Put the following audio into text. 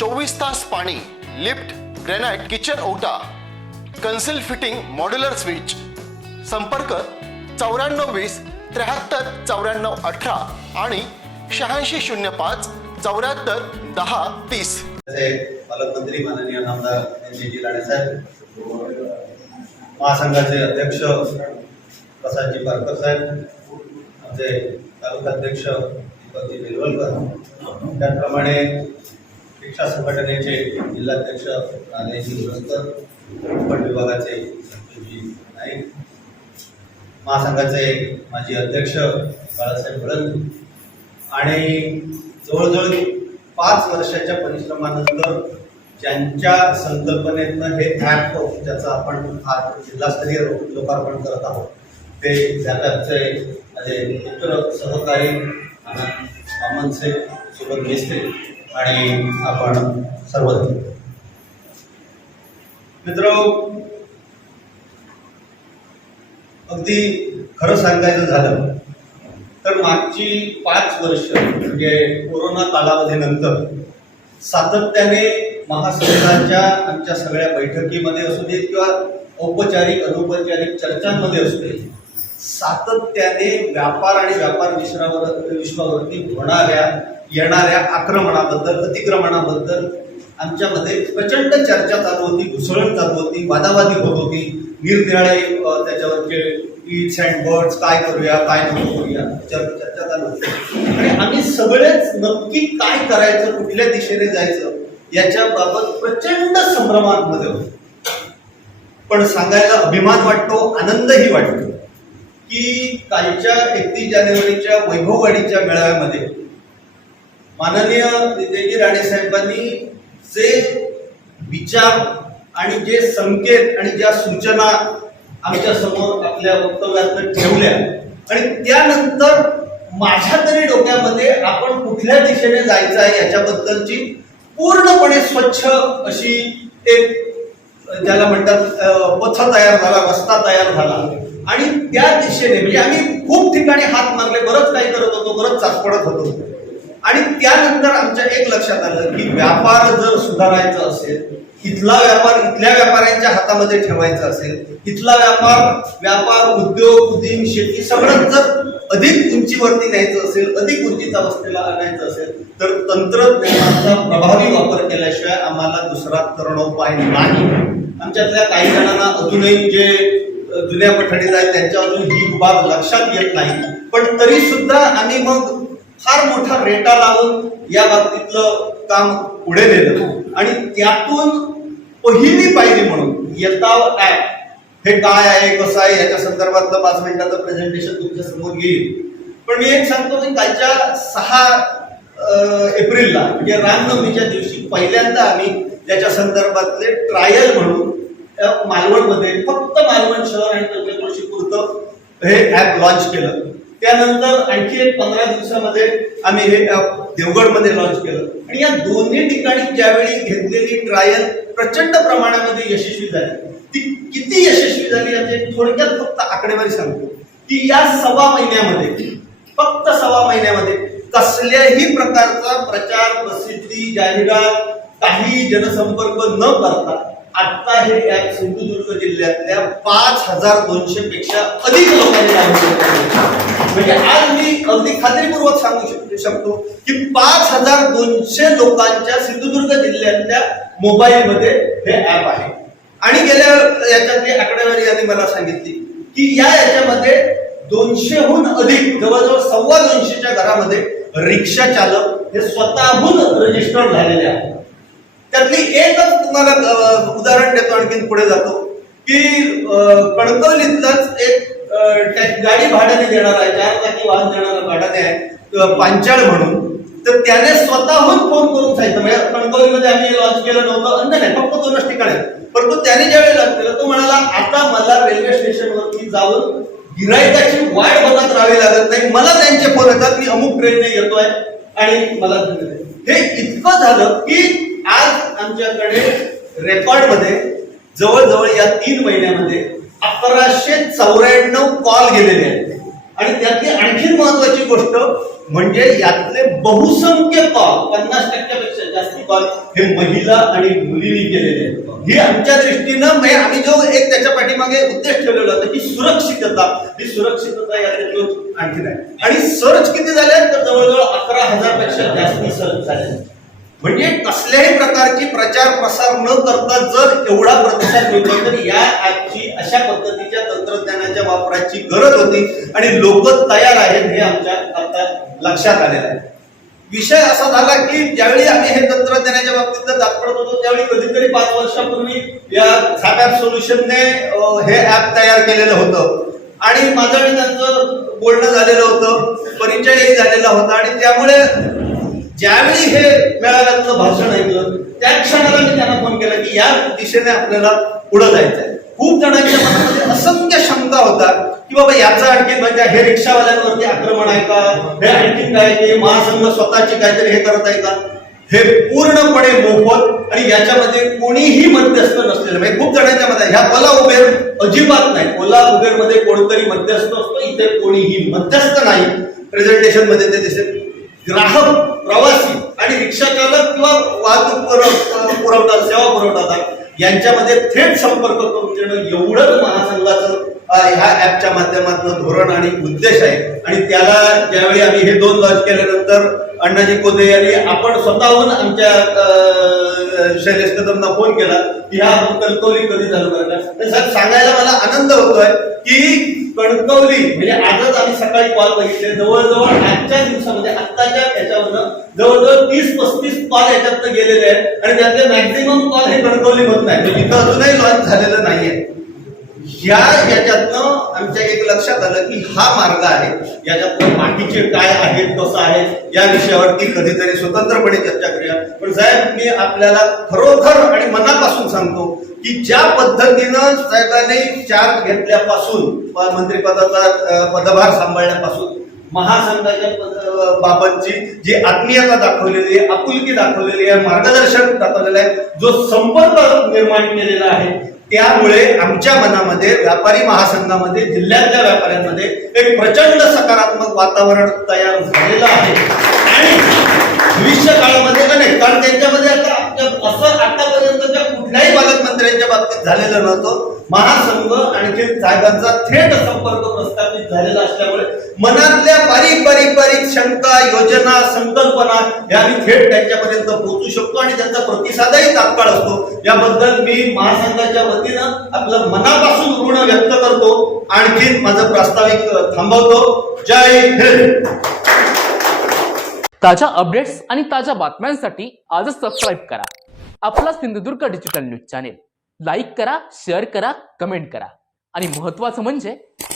चोवीस तास पाणी लिफ्ट ग्रेनाइट किचन ओटा कन्सिल फिटिंग मॉड्युलर स्विच. संपर्क चौऱ्याण्णव वीस त्र्याहत्तर चौऱ्याण्णव अठरा आणि शहाऐंशी शून्य पाच चौऱ्याहत्तर दहा तीस. पालकमंत्री माननीय नामदार रणजितजी महासंघाचे अध्यक्ष प्रसादजी पारकर साहेब आमचे तालुकाध्यक्ष दीपकजी बेलवलकर. त्याचप्रमाणे शिक्षा संघटनेचे जिल्हाध्यक्ष नागेशजी गुरस्कर कोकण विभागाचे संतोषजी नाईक महासंघाचे माजी अध्यक्ष बाळासाहेब बळंग आणि जवळजवळ पाच वर्षाच्या परिश्रमानंतर ज्यांच्या संकल्पनेतनं हे ॲप ज्याचं आपण आज जिल्हास्तरीय लोकार्पण करत आहोत ते त्याचे माझे मित्र सहकारी आनंद सामंतसे सोबत मिस्त्री आणि आपण सर्व मित्र अगदी खरं सांगायचं झालं तर मागची पाच वर्ष म्हणजे कोरोना कालावधीनंतर सातत्याने महासंघाच्या आमच्या सगळ्या बैठकीमध्ये असू देत किंवा औपचारिक अनौपचारिक चर्चांमध्ये असू दे सातत्याने व्यापार आणि व्यापार विश्वावर विश्वावरती होणाऱ्या येणाऱ्या आक्रमणाबद्दल अतिक्रमणाबद्दल आमच्यामध्ये प्रचंड चर्चा चालू होती घुसळण चालू होती वादावादी होत होती. निरनिराळे त्याच्यावरचे इट्स अँड बर्ड्स काय करूया काय नको करूया त्याच्यावर चर्चा चालू होती. आणि आम्ही सगळेच नक्की काय करायचं कुठल्या दिशेने जायचं याच्याबाबत प्रचंड संभ्रमांमध्ये होतो. पण सांगायला अभिमान वाटतो आनंदही वाटतो की कालच्या एकतीस जानेवारीच्या वैभववाडीच्या मेळाव्यामध्ये माननीय नितेजी राणे साहेबांनी जे विचार आणि जे संकेत आणि ज्या सूचना आमच्यासमोर आपल्या वक्तव्यात ठेवल्या आणि त्यानंतर माझ्या तरी डोक्यामध्ये आपण कुठल्या दिशेने जायचं आहे याच्याबद्दलची पूर्णपणे स्वच्छ अशी एक ज्याला म्हणतात पथ तयार झाला रस्ता तयार झाला. आणि त्या दिशेने म्हणजे आम्ही खूप ठिकाणी हात मारले बरंच काही करत होतो बरंच चाचपडत होतो. आणि त्यानंतर आमच्या एक लक्षात आलं की व्यापार जर सुधारायचा असेल इथला व्यापार इथल्या व्यापाऱ्यांच्या हातामध्ये ठेवायचा असेल इथला व्यापार व्यापार उद्योग उद्यम शेती सगळं जर अधिक उंचीवरती न्यायचं असेल अधिक उंचीचा अवस्थेला आणायचं असेल तर तंत्रज्ञानाचा प्रभावी वापर केल्याशिवाय आम्हाला दुसरा तरणोपाय नाही. आमच्यातल्या काही जणांना अजूनही जे जुन्या पठडीत आहेत त्यांच्या अजून ही बाब लक्षात येत नाही. पण तरी सुद्धा आम्ही मग फार मोठा रेटा लावून या बाबतीतलं काम पुढे नेलं. आणि त्यातून पहिली पायरी म्हणून येताव ऍप हे काय आहे कसं आहे याच्या संदर्भातलं पाच मिनिटाचं प्रेझेंटेशन तुमच्यासमोर येईल. पण मी एक सांगतो की कालच्या सहा एप्रिलला म्हणजे रामनवमीच्या दिवशी पहिल्यांदा आम्ही त्याच्या संदर्भातले ट्रायल म्हणून मालवणमध्ये फक्त मालवण शहर आणि पंचक्रोशी पुरतं हे ऍप लॉन्च केलं. त्यानंतर आणखी एक पंधरा दिवसामध्ये आम्ही हे देवगडमध्ये लॉन्च केलं. आणि या दोन्ही ठिकाणी ज्यावेळी घेतलेली ट्रायल प्रचंड प्रमाणामध्ये यशस्वी झाली. ती किती यशस्वी झाली याचे थोडक्यात फक्त आकडेवारी सांगतो. की या सव्वा महिन्यामध्ये फक्त सव्वा महिन्यामध्ये कसल्याही प्रकारचा प्रचार प्रसिद्धी जाहिरात काही जनसंपर्क न करता आता हे कॅम्प सिंधुदुर्ग जिल्ह्यातल्या पाच हजार दोनशे पेक्षा अधिक लोकांनी म्हणजे आज मी अगदी खात्रीपूर्वक सांगू शकतो की पाच हजार दोनशे लोकांच्या सिंधुदुर्ग जिल्ह्यातल्या मोबाईलमध्ये हे ऍप आहे. आणि गेल्या याच्यातली आकडेवारी यांनी मला सांगितली की या याच्यामध्ये दोनशेहून अधिक जवळजवळ सव्वा दोनशेच्या घरामध्ये रिक्षा चालक हे स्वतःहून रजिस्टर्ड झालेले आहेत. त्यातली एकच तुम्हाला उदाहरण देतो आणखीन पुढे जातो. की कणकवलीतलंच एक गाडी भाड्याने देणार आहे चार चाकी वाहन देणारा भाड्याने आहे पांचाळ म्हणून. तर त्याने स्वतःहून फोन करून सांगितलं. म्हणजे कणकवलीमध्ये आम्ही लॉन्च केलं नव्हतं. अन्य नाही फक्त दोनच ठिकाणी परंतु त्याने ज्यावेळी लॉन्च केलं तो म्हणाला आता मला रेल्वे स्टेशनवरती जाऊन गिरायकाची वाट बघत राहावी लागत नाही. मला त्यांचे फोन येतात. मी अमुक ट्रेनने येतोय आणि मला हे इतकं झालं की आज आमच्याकडे रेकॉर्डमध्ये जवळजवळ या तीन महिन्यामध्ये अकराशे चौऱ्याण्णव कॉल गेलेले आहेत. आणि त्यातली आणखी महत्वाची गोष्ट म्हणजे यातले बहुसंख्य कॉल पन्नास टक्क्यापेक्षा जास्ती कॉल हे महिला आणि मुलींनी केलेले आहेत. ही आमच्या दृष्टीनं म्हणजे आम्ही जो एक त्याच्या पाठीमागे उद्देश ठेवलेला होता की सुरक्षितता ही सुरक्षितता यात आणखी नाही आणि सर्च किती झाले तर जवळजवळ अकरा हजारपेक्षा जास्ती सर्च झाले म्हणजे कसल्याही प्रकारची प्रचार प्रसार न करता जर एवढा प्रतिसाद मिळतो तर या आजची अशा पद्धतीच्या तंत्रज्ञानाच्या वापराची गरज होती आणि लोक तयार आहेत हे आमच्या आता लक्षात आलेलं आहे. विषय असा झाला की ज्यावेळी आम्ही हे तंत्रज्ञानाच्या बाबतीत दाखवत होतो त्यावेळी कधीतरी पाच वर्षापूर्वी या साकार सोल्युशनने हे ऍप तयार केलेलं होतं. आणि माझं आणि त्यांचं बोलणं झालेलं होतं परिचयही झालेला होता आणि त्यामुळे ज्यावेळी हे मेळाव्यातलं भाषण ऐकलं त्या क्षणाला मी त्यांना फोन केला की या दिशेने आपल्याला पुढं जायचंय. खूप जणांच्या मनामध्ये असंख्य शंका होतात की बाबा याचा आणखी म्हणजे हे रिक्षावाल्यांवरती आक्रमण आहे का? हे आणखी काय ते महासंघ स्वतःची काहीतरी हे करत आहे का? हे पूर्णपणे मोफत आणि याच्यामध्ये कोणीही मध्यस्थ नसलेलं म्हणजे खूप जणांच्या मध्ये ह्या ओला उबेर अजिबात नाही. ओला उबेरमध्ये कोणतरी मध्यस्थ असतो इथे कोणीही मध्यस्थ नाही. प्रेझेंटेशनमध्ये ते दिसेल. ग्राहक प्रवासी आणि रिक्षा चालक किंवा वाहतूक पुरवठा सेवा पुरवठादार यांच्यामध्ये थेट संपर्क करून देणं एवढंच महासंघाचं ह्या ऍपच्या माध्यमातून धोरण आणि उद्देश आहे. आणि त्याला ज्यावेळी आम्ही हे दोन लॉन्च केल्यानंतर अण्णाजी कोदे यांनी आपण स्वतःहून आमच्या शैलेश कदमना फोन केला की हा कणकवली कधी चालू करणार तर साहेब सांगायला मला आनंद होतोय की कणकवली म्हणजे आजच आम्ही सकाळी कॉल बघितले. जवळजवळ आजच्या दिवसामध्ये आत्ताच्या याच्यावरनं जवळजवळ तीस पस्तीस कॉल याच्यात गेलेले आहेत. आणि त्यातले मॅक्झिमम कॉल हे कणकवली होत नाही म्हणजे इथं अजूनही लॉन्च झालेलं नाहीये. या याच्यातनं आमच्या एक लक्षात आलं की हा मार्ग आहे. याच्यातनं मातीचे काय आहेत कसं आहे या विषयावरती कधीतरी स्वतंत्रपणे चर्चा करूया. पण साहेब मी आपल्याला खरोखर आणि मनापासून सांगतो की ज्या पद्धतीनं साहेबांनी चार्ज घेतल्यापासून मंत्रिपदाचा पदभार सांभाळल्यापासून महासंघाच्या पद- बाबतची जी आत्मीयता दाखवलेली आहे आपुलकी दाखवलेली आहे मार्गदर्शन दाखवलेलं आहे जो संपर्क निर्माण केलेला आहे त्यामुळे आमच्या मनामध्ये व्यापारी महासंघामध्ये जिल्ह्यातल्या व्यापाऱ्यांमध्ये एक प्रचंड सकारात्मक वातावरण तयार झालेलं आहे. आणि भविष्य काळामध्ये का नाही? कारण त्यांच्यामध्ये आता असं आतापर्यंतच्या कुठल्याही पालकमंत्र्यांच्या बाबतीत झालेलं नव्हतं. महासंघ आणखी साहेबांचा थेट संपर्क प्रस्थापित झालेला असल्यामुळे मनातल्या बारीक बारीक बारीक शंका योजना संकल्पना या मी थेट त्यांच्यापर्यंत पोहोचू शकतो आणि त्यांचा प्रतिसादही तात्काळ असतो. याबद्दल मी महासंघाच्या वतीनं आपलं मनापासून ऋण व्यक्त करतो. आणखी माझं प्रास्ताविक थांबवतो. जय हिंद! ताज्या अपडेट्स आणि ताज्या बातम्यांसाठी आजच सबस्क्राईब करा. आपला Sindhudurg digital news channel like करा शेअर करा कमेंट करा. आणि महत्वाचं म्हणजे